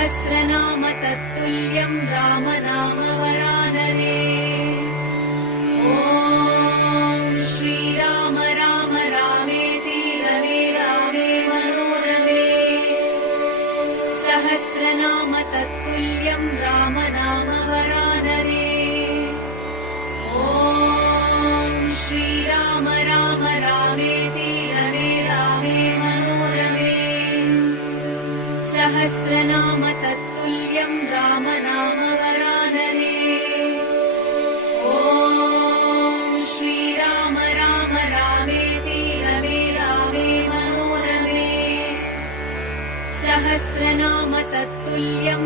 सहस्रनाम तत्तुल्यं राम नाम वरानने। ॐ श्रीराम राम रामेति रमे रामे मनोरमे। सहस्रनाम तत्तुल्यं राम नाम वरानने। ॐ श्रीराम राम रामेति रमे रामे मनोरमे। सहस्रनाम तत्तुल्यं राम नाम वरानने। ॐ श्रीराम राम रामेति रमे रामे मनोरमे। सहस्रनाम तत्तुल्यं